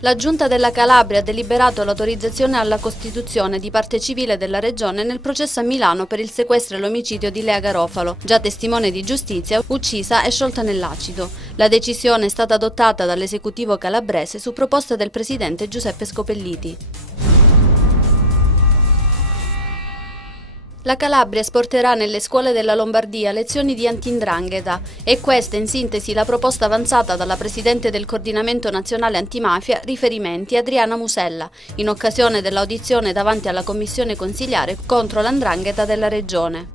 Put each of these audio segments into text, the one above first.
La Giunta della Calabria ha deliberato l'autorizzazione alla costituzione di parte civile della Regione nel processo a Milano per il sequestro e l'omicidio di Lea Garofalo, già testimone di giustizia, uccisa e sciolta nell'acido. La decisione è stata adottata dall'esecutivo calabrese su proposta del presidente Giuseppe Scopelliti. La Calabria esporterà nelle scuole della Lombardia lezioni di anti-'ndrangheta. È questa in sintesi la proposta avanzata dalla Presidente del Coordinamento Nazionale Antimafia, riferimenti Adriana Musella, in occasione dell'audizione davanti alla Commissione Consiliare contro l''ndrangheta della Regione.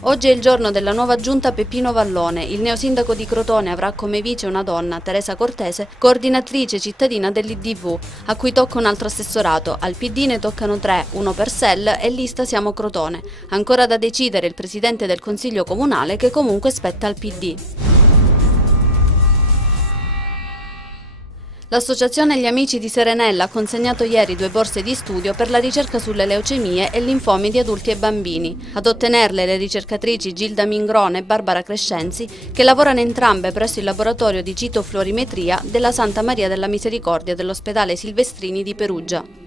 Oggi è il giorno della nuova giunta Peppino Vallone. Il neosindaco di Crotone avrà come vice una donna, Teresa Cortese, coordinatrice cittadina dell'IDV, a cui tocca un altro assessorato. Al PD ne toccano 3, uno per SEL e lista Siamo Crotone. Ancora da decidere il presidente del Consiglio Comunale, che comunque spetta al PD. L'Associazione Gli Amici di Serenella ha consegnato ieri 2 borse di studio per la ricerca sulle leucemie e linfomi di adulti e bambini. Ad ottenerle le ricercatrici Gilda Mingrone e Barbara Crescenzi, che lavorano entrambe presso il laboratorio di citofluorimetria della Santa Maria della Misericordia dell'ospedale Silvestrini di Perugia.